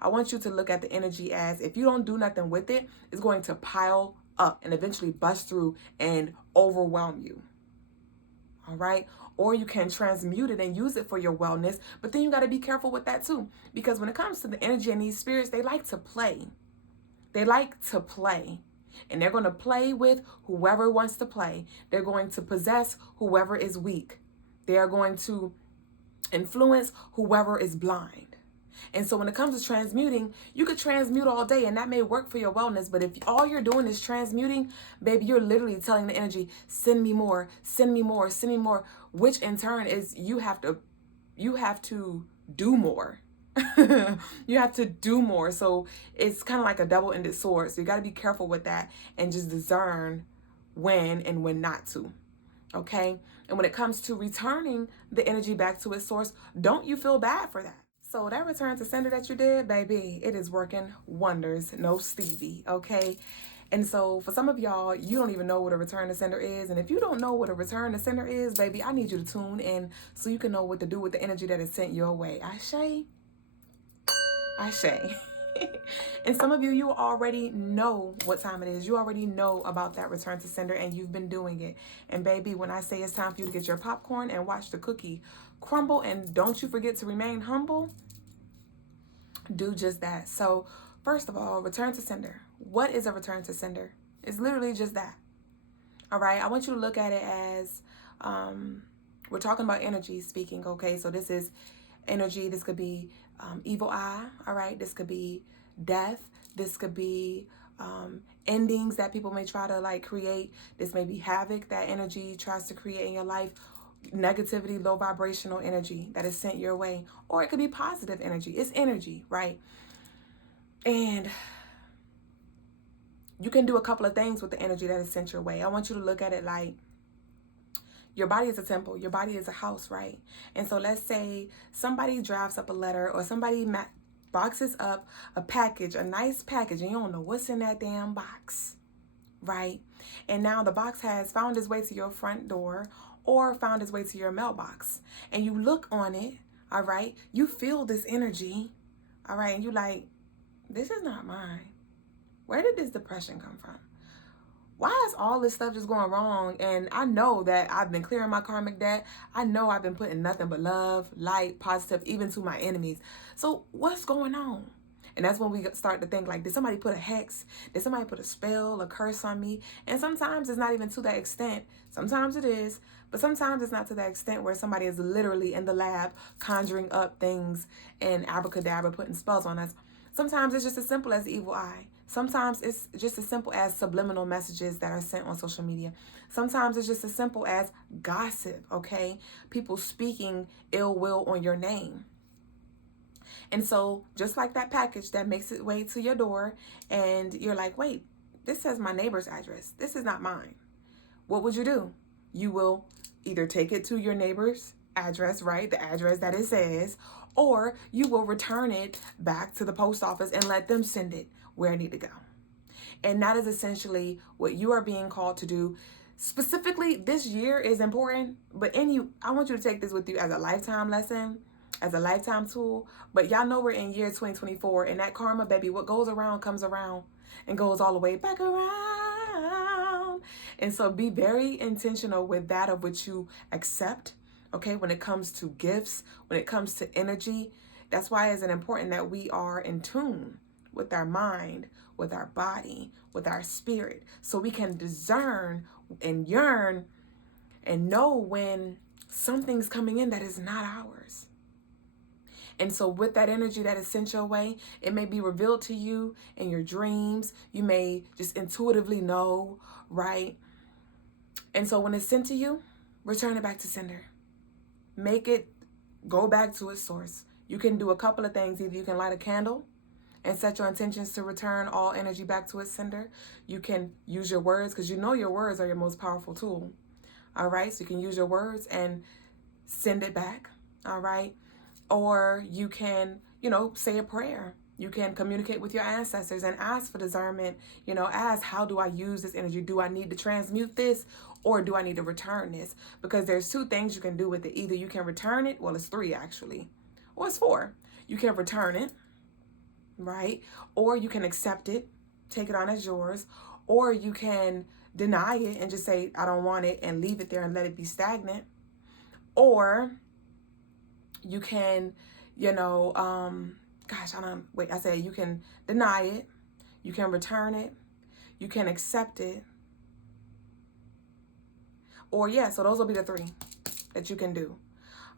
I want you to look at the energy as if you don't do nothing with it, it's going to pile up and eventually bust through and overwhelm you. All right? Or you can transmute it and use it for your wellness, but then you got to be careful with that too, because when it comes to the energy and these spirits, they like to play. They like to play. And they're going to play with whoever wants to play. They're going to possess whoever is weak. They are going to influence whoever is blind. And so when it comes to transmuting, you could transmute all day and that may work for your wellness. But if all you're doing is transmuting, baby, you're literally telling the energy, send me more, send me more, send me more, which in turn is you have to do more. You have to do more. So it's kind of like a double-ended sword. So you got to be careful with that and just discern when and when not to. Okay? And when it comes to returning the energy back to its source, don't you feel bad for that. So that return to sender that you did, baby, it is working wonders. No Stevie, okay? And so for some of y'all, you don't even know what a return to sender is. And if you don't know what a return to sender is, baby, I need you to tune in so you can know what to do with the energy that is sent your way. Ashe? Ashe. And some of you, you already know what time it is. You already know about that return to sender and you've been doing it. And baby, when I say it's time for you to get your popcorn and watch the cookie crumble and don't you forget to remain humble, do just that. So first of all, return to sender. What is a return to sender? It's literally just that. All right. I want you to look at it as we're talking about energy speaking. Okay. So this is energy. This could be evil eye. All right. This could be death. This could be endings that people may try to like create. This may be havoc that energy tries to create in your life. Negativity, low vibrational energy that is sent your way, or it could be positive energy. It's energy, right? And you can do a couple of things with the energy that is sent your way. I want you to look at it like your body is a temple, your body is a house, right? And so let's say somebody drafts up a letter or somebody boxes up a package, a nice package, and you don't know what's in that damn box, right? And now the box has found its way to your front door or found its way to your mailbox. And you look on it, all right? You feel this energy, all right? And you like, this is not mine. Where did this depression come from? Why is all this stuff just going wrong? And I know that I've been clearing my karmic debt. I know I've been putting nothing but love, light, positive, even to my enemies. So what's going on? And that's when we start to think like, did somebody put a hex? Did somebody put a spell, a curse on me? And sometimes it's not even to that extent. Sometimes it is, but sometimes it's not to that extent where somebody is literally in the lab conjuring up things and abracadabra putting spells on us. Sometimes it's just as simple as evil eye. Sometimes it's just as simple as subliminal messages that are sent on social media. Sometimes it's just as simple as gossip, okay? People speaking ill will on your name. And so just like that package that makes its way to your door and you're like, wait, this says my neighbor's address. This is not mine. What would you do? You will either take it to your neighbor's address, right? The address that it says, or you will return it back to the post office and let them send it where it need to go. And that is essentially what you are being called to do. Specifically, this year is important, but I want you to take this with you as a lifetime lesson, as a lifetime tool. But y'all know we're in year 2024, and that karma, baby, what goes around comes around and goes all the way back around. And so be very intentional with that of what you accept, okay, when it comes to gifts, when it comes to energy. That's why it's important that we are in tune with our mind, with our body, with our spirit, so we can discern and yearn and know when something's coming in that is not ours. And so with that energy that is sent your way, it may be revealed to you in your dreams. You may just intuitively know, right? And so when it's sent to you, return it back to sender. Make it go back to its source. You can do a couple of things. Either you can light a candle and set your intentions to return all energy back to its sender. You can use your words, because you know your words are your most powerful tool. All right, so you can use your words and send it back. All right, or you can, say a prayer. You can communicate with your ancestors and ask for discernment. Ask, how do I use this energy? Do I need to transmute this, or do I need to return this? Because there's two things you can do with it. Either you can return it, well, it's three actually, or it's four. You can return it, right? Or you can accept it, take it on as yours, or you can deny it and just say, I don't want it, and leave it there and let it be stagnant. Or you can, you know, you can deny it, you can return it, you can accept it. Or so those will be the three that you can do.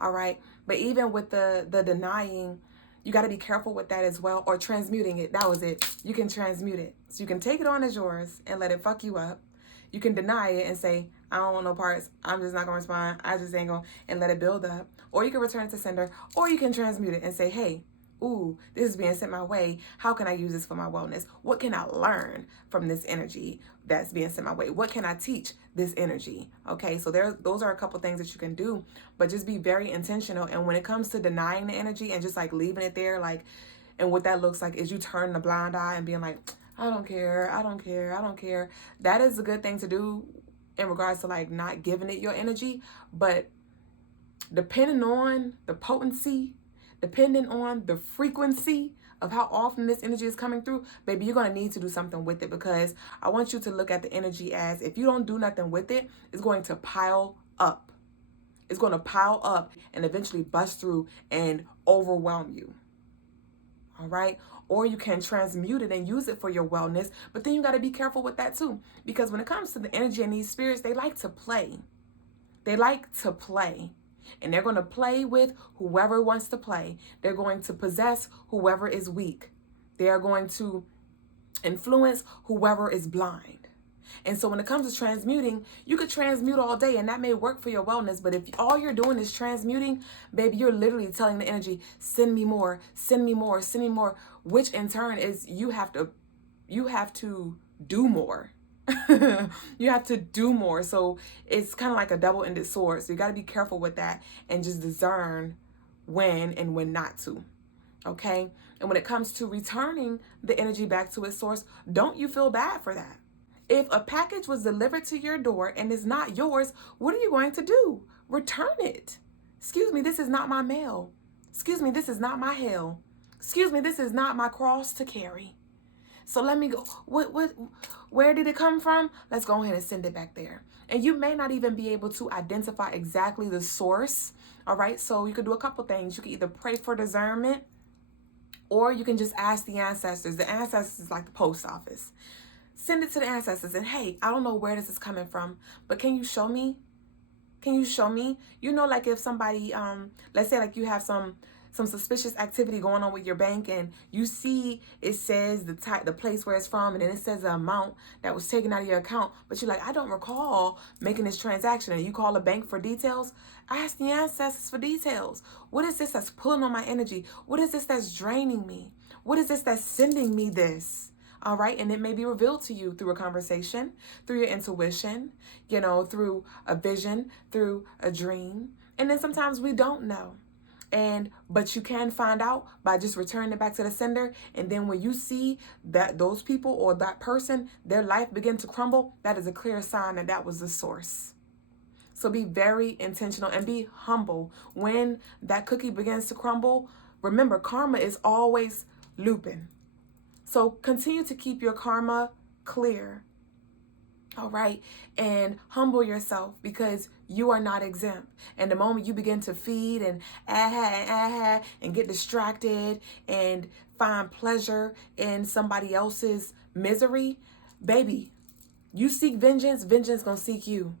All right. But even with the denying, you got to be careful with that as well. Or transmuting it. That was it. You can transmute it. So you can take it on as yours and let it fuck you up. You can deny it and say, I don't want no parts. I'm just not going to respond. I just ain't going to, and let it build up. Or you can return it to sender. Or you can transmute it and say, hey, ooh, this is being sent my way. How can I use this for my wellness? What can I learn from this energy that's being sent my way? What can I teach this energy? Okay, so those are a couple things that you can do, but just be very intentional. And when it comes to denying the energy and just like leaving it there, like, and what that looks like is you turn the blind eye and being like, I don't care, I don't care, I don't care. That is a good thing to do in regards to like not giving it your energy, but depending on the potency, depending on the frequency of how often this energy is coming through, baby, you're going to need to do something with it, because I want you to look at the energy as if you don't do nothing with it, it's going to pile up. It's going to pile up and eventually bust through and overwhelm you. All right? Or you can transmute it and use it for your wellness, but then you got to be careful with that too, because when it comes to the energy and these spirits, they like to play. They like to play. And they're going to play with whoever wants to play. They're going to possess whoever is weak. They are going to influence whoever is blind. And so when it comes to transmuting, you could transmute all day and that may work for your wellness. But if all you're doing is transmuting, baby, you're literally telling the energy, send me more, send me more, send me more, which in turn is you have to do more. You have to do more. So it's kind of like a double-ended sword. So you got to be careful with that and just discern when and when not to. Okay? And when it comes to returning the energy back to its source, don't you feel bad for that. If a package was delivered to your door and is not yours, what are you going to do? Return it. Excuse me, this is not my mail. Excuse me, this is not my hell. Excuse me, this is not my cross to carry. So let me go. Where did it come from? Let's go ahead and send it back there. And you may not even be able to identify exactly the source. All right. So you could do a couple things. You can either pray for discernment, or you can just ask the ancestors. The ancestors is like the post office. Send it to the ancestors and, hey, I don't know where this is coming from, but can you show me? Can you show me? You know, like if somebody, let's say like you have some suspicious activity going on with your bank and you see it says the place where it's from, and then it says the amount that was taken out of your account, but you're like, I don't recall making this transaction, and you call the bank for details. Ask the ancestors for details. What is this that's pulling on my energy? What is this that's draining me? What is this that's sending me this? All right. And it may be revealed to you through a conversation, through your intuition, through a vision, through a dream. And then sometimes we don't know. But you can find out by just returning it back to the sender. And then when you see that those people or that person, their life begin to crumble, that is a clear sign that that was the source. So be very intentional and be humble. When that cookie begins to crumble, remember, karma is always looping. So continue to keep your karma clear. All right. And humble yourself, because you are not exempt. And the moment you begin to feed and and get distracted and find pleasure in somebody else's misery, baby, you seek vengeance, vengeance gonna seek you.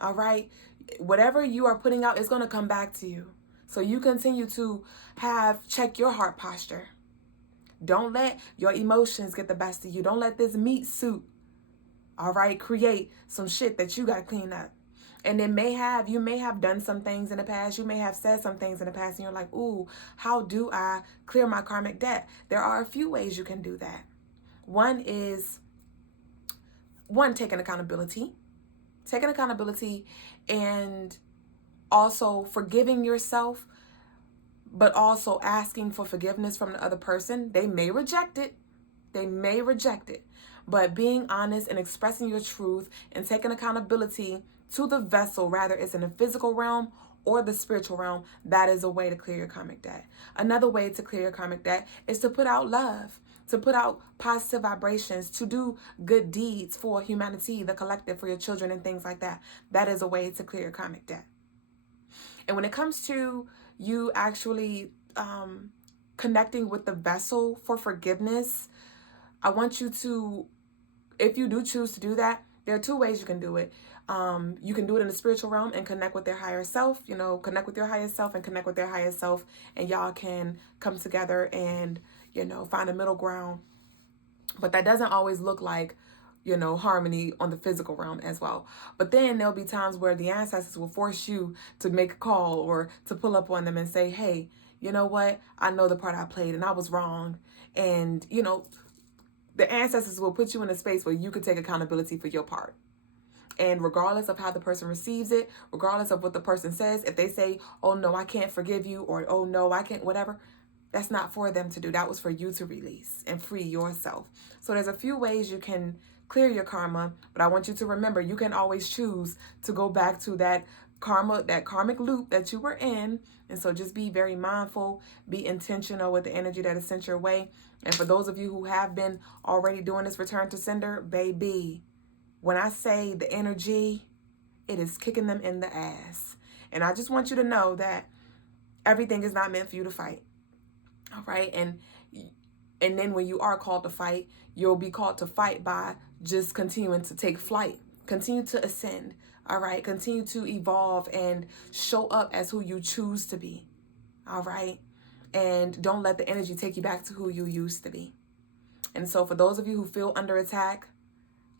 All right. Whatever you are putting out is gonna come back to you. So you continue to check your heart posture. Don't let your emotions get the best of you. Don't let this meat suit, all right, create some shit that you got to clean up. And you may have done some things in the past. You may have said some things in the past and you're like, ooh, how do I clear my karmic debt? There are a few ways you can do that. One is, taking accountability. Taking accountability and also forgiving yourself, but also asking for forgiveness from the other person. They may reject it. But being honest and expressing your truth and taking accountability to the vessel, rather it's in the physical realm or the spiritual realm, that is a way to clear your karmic debt. Another way to clear your karmic debt is to put out love, to put out positive vibrations, to do good deeds for humanity, the collective, for your children and things like that. That is a way to clear your karmic debt. And when it comes to you actually connecting with the vessel for forgiveness, I want you to, if you do choose to do that, there are two ways you can do it. You can do it in the spiritual realm and connect with their higher self, connect with your higher self and connect with their higher self, and y'all can come together and, find a middle ground. But that doesn't always look like, harmony on the physical realm as well. But then there'll be times where the ancestors will force you to make a call or to pull up on them and say, hey, you know what? I know the part I played and I was wrong. And, the ancestors will put you in a space where you could take accountability for your part. And regardless of how the person receives it, regardless of what the person says, if they say, oh no, I can't forgive you, or oh no, I can't, whatever, that's not for them to do. That was for you to release and free yourself. So there's a few ways you can clear your karma, but I want you to remember, you can always choose to go back to that karma, that karmic loop that you were in. And so just be very mindful, be intentional with the energy that is sent your way. And for those of you who have been already doing this return to sender, baby, when I say the energy, it is kicking them in the ass. And I just want you to know that everything is not meant for you to fight. All right. And then when you are called to fight, you'll be called to fight by just continuing to take flight, continue to ascend. All right. Continue to evolve and show up as who you choose to be. All right. And don't let the energy take you back to who you used to be. And so for those of you who feel under attack,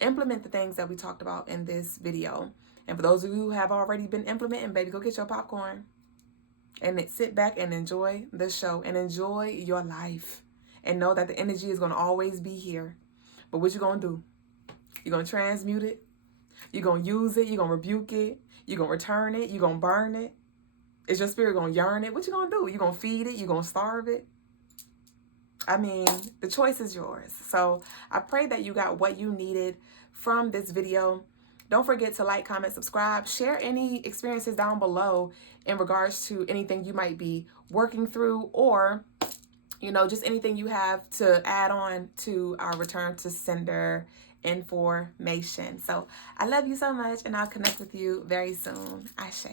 implement the things that we talked about in this video. And for those of you who have already been implementing, baby, go get your popcorn and sit back and enjoy the show and enjoy your life. And know that the energy is going to always be here. But what you going to do? You're going to transmute it. You're going to use it. You're going to rebuke it. You're going to return it. You're going to burn it. Is your spirit going to yearn it? What you going to do? You're going to feed it? You're going to starve it? I mean, the choice is yours. So I pray that you got what you needed from this video. Don't forget to like, comment, subscribe, share any experiences down below in regards to anything you might be working through, or, just anything you have to add on to our return to sender information. So I love you so much, and I'll connect with you very soon. Ashe.